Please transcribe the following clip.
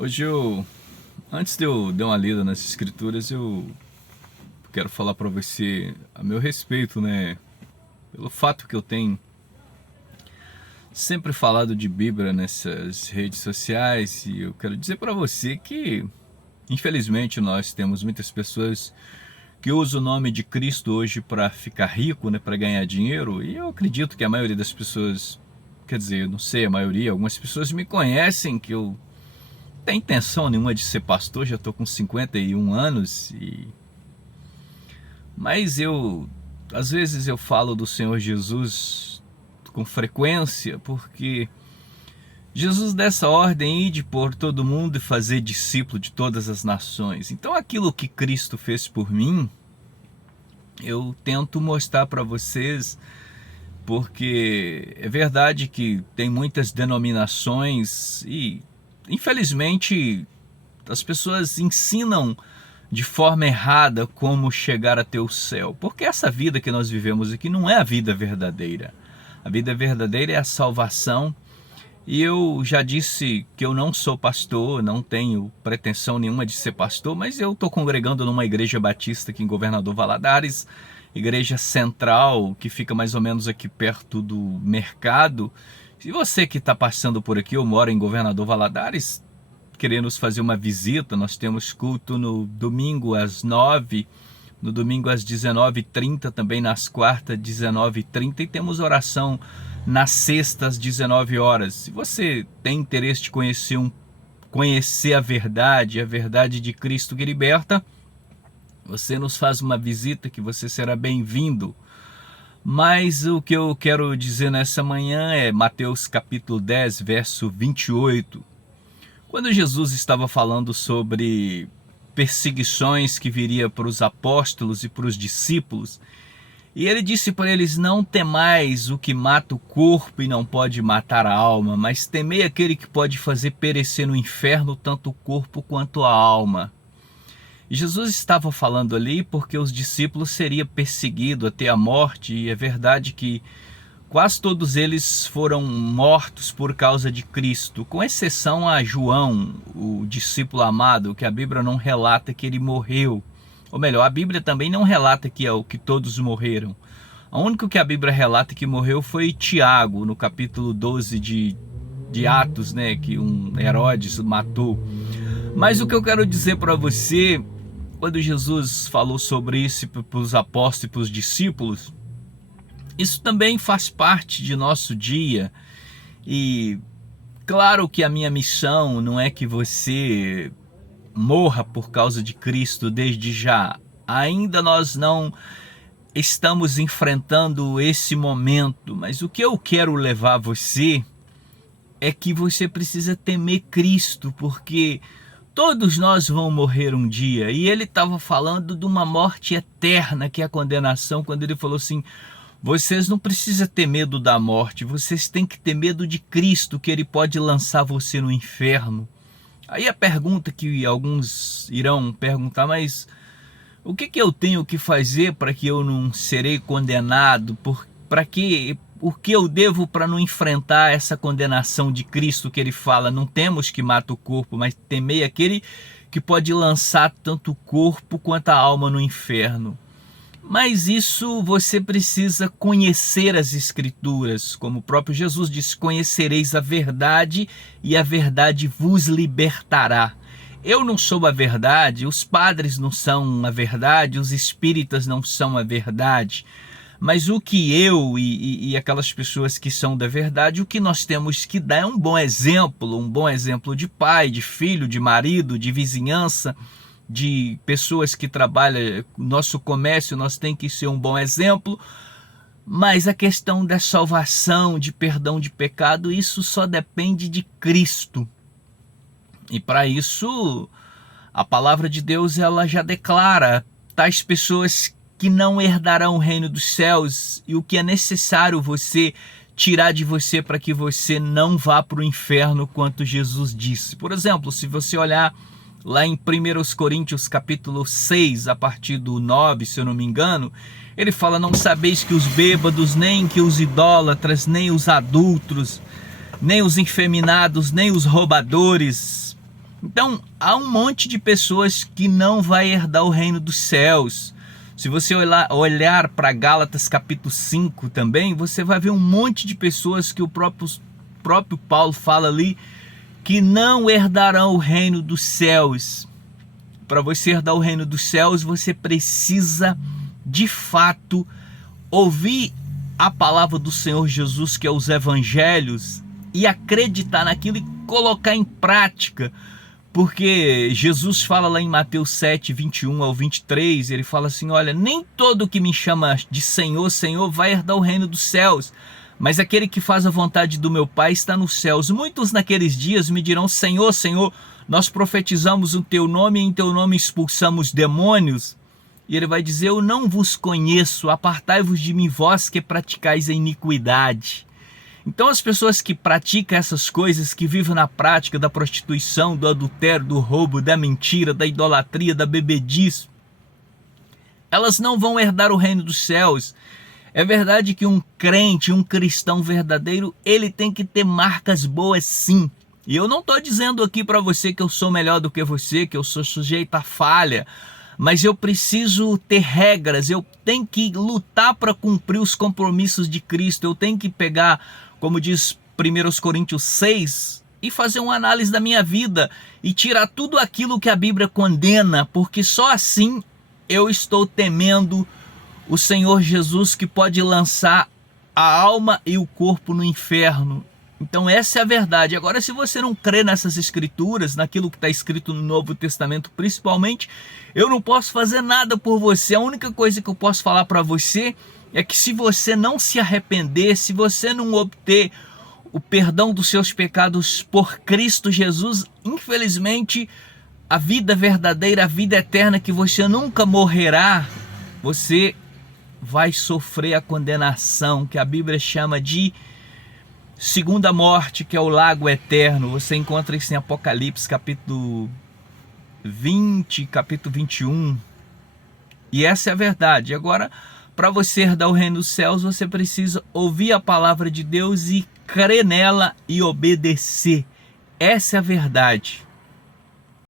Hoje antes de eu dar uma lida nas escrituras, eu quero falar para você a meu respeito, né? Pelo fato que eu tenho sempre falado de Bíblia nessas redes sociais, e eu quero dizer para você que, infelizmente, nós temos muitas pessoas que usam o nome de Cristo hoje para ficar rico, né? Para ganhar dinheiro, e eu acredito que a maioria das pessoas, quer dizer, eu não sei a maioria, algumas pessoas me conhecem que eu tenho intenção nenhuma de ser pastor, já estou com 51 anos, mas às vezes eu falo do Senhor Jesus com frequência, porque Jesus dessa ordem de por todo mundo e fazer discípulo de todas as nações. Então aquilo que Cristo fez por mim, eu tento mostrar para vocês, porque é verdade que tem muitas denominações e infelizmente as pessoas ensinam de forma errada como chegar até o céu, porque essa vida que nós vivemos aqui não é a vida verdadeira. A vida verdadeira é a salvação. E eu já disse que eu não sou pastor, não tenho pretensão nenhuma de ser pastor, mas eu estou congregando numa igreja batista aqui em Governador Valadares, igreja central, que fica mais ou menos aqui perto do mercado. Se você que está passando por aqui ou mora em Governador Valadares, querendo nos fazer uma visita, nós temos culto no domingo às 9h, no domingo às 19h30, também nas quartas 19h30, e temos oração nas sextas às 19 horas. Se você tem interesse de conhecer a verdade de Cristo que liberta, você nos faz uma visita que você será bem-vindo. Mas o que eu quero dizer nessa manhã é Mateus capítulo 10, verso 28. Quando Jesus estava falando sobre perseguições que viria para os apóstolos e para os discípulos, e ele disse para eles: não temais o que mata o corpo e não pode matar a alma, mas temei aquele que pode fazer perecer no inferno tanto o corpo quanto a alma. E Jesus estava falando ali porque os discípulos seriam perseguidos até a morte, e é verdade que quase todos eles foram mortos por causa de Cristo, com exceção a João, o discípulo amado, que a Bíblia não relata que ele morreu. Ou melhor, a Bíblia também não relata que todos morreram. O único que a Bíblia relata que morreu foi Tiago, no capítulo 12 de Atos, né, que um Herodes matou. Mas o que eu quero dizer para você, quando Jesus falou sobre isso para os apóstolos e para os discípulos, isso também faz parte de nosso dia. E claro que a minha missão não é que você morra por causa de Cristo desde já. Ainda nós não estamos enfrentando esse momento, mas o que eu quero levar você é que você precisa temer Cristo, porque todos nós vamos morrer um dia. E ele estava falando de uma morte eterna, que é a condenação, quando ele falou assim: vocês não precisam ter medo da morte, vocês têm que ter medo de Cristo, que ele pode lançar você no inferno. Aí a pergunta que alguns irão perguntar: mas o que eu tenho que fazer para que eu não serei condenado? O que eu devo para não enfrentar essa condenação de Cristo que ele fala? Não temos que matar o corpo, mas temei aquele que pode lançar tanto o corpo quanto a alma no inferno. Mas isso você precisa conhecer as Escrituras, como o próprio Jesus disse: conhecereis a verdade e a verdade vos libertará. Eu não sou a verdade, os padres não são a verdade, os espíritas não são a verdade, mas o que eu e aquelas pessoas que são da verdade, o que nós temos que dar é um bom exemplo de pai, de filho, de marido, de vizinhança, de pessoas que trabalham nosso comércio. Nós temos que ser um bom exemplo. Mas a questão da salvação, de perdão de pecado, isso só depende de Cristo. E para isso, a palavra de Deus, ela já declara: tais pessoas que não herdarão o reino dos céus, e o que é necessário você tirar de você para que você não vá para o inferno, quanto Jesus disse. Por exemplo, se você olhar lá em 1 Coríntios capítulo 6, a partir do 9, se eu não me engano, ele fala: não sabeis que os bêbados, nem que os idólatras, nem os adúlteros, nem os infeminados, nem os roubadores, Então, há um monte de pessoas que não vai herdar o reino dos céus. Se você olhar para Gálatas capítulo 5 também, você vai ver um monte de pessoas que o próprio Paulo fala ali, que não herdarão o reino dos céus. Para você herdar o reino dos céus, você precisa, de fato, ouvir a palavra do Senhor Jesus, que é os evangelhos, e acreditar naquilo e colocar em prática. Porque Jesus fala lá em Mateus 7, 21 ao 23, ele fala assim, olha, nem todo que me chama de Senhor, Senhor, vai herdar o reino dos céus, mas aquele que faz a vontade do meu Pai está nos céus. Muitos naqueles dias me dirão, Senhor, Senhor, nós profetizamos o teu nome e em teu nome expulsamos demônios. E ele vai dizer, eu não vos conheço, apartai-vos de mim, vós que praticais a iniquidade. Então as pessoas que praticam essas coisas, que vivem na prática da prostituição, do adultério, do roubo, da mentira, da idolatria, da bebedice, elas não vão herdar o reino dos céus. É verdade que um crente, um cristão verdadeiro, ele tem que ter marcas boas sim. E eu não estou dizendo aqui para você que eu sou melhor do que você, que eu sou sujeito à falha, mas eu preciso ter regras, eu tenho que lutar para cumprir os compromissos de Cristo, eu tenho que pegar, como diz 1 Coríntios 6, e fazer uma análise da minha vida e tirar tudo aquilo que a Bíblia condena, porque só assim eu estou temendo o Senhor Jesus, que pode lançar a alma e o corpo no inferno. Então essa é a verdade. Agora, se você não crê nessas escrituras, naquilo que está escrito no Novo Testamento principalmente, eu não posso fazer nada por você. A única coisa que eu posso falar para você é que se você não se arrepender, se você não obter o perdão dos seus pecados por Cristo Jesus, infelizmente, a vida verdadeira, a vida eterna, que você nunca morrerá, você vai sofrer a condenação, que a Bíblia chama de segunda morte, que é o lago eterno. Você encontra isso em Apocalipse capítulo 20, capítulo 21. E essa é a verdade. Agora, para você herdar o reino dos céus, você precisa ouvir a palavra de Deus e crer nela e obedecer. Essa é a verdade.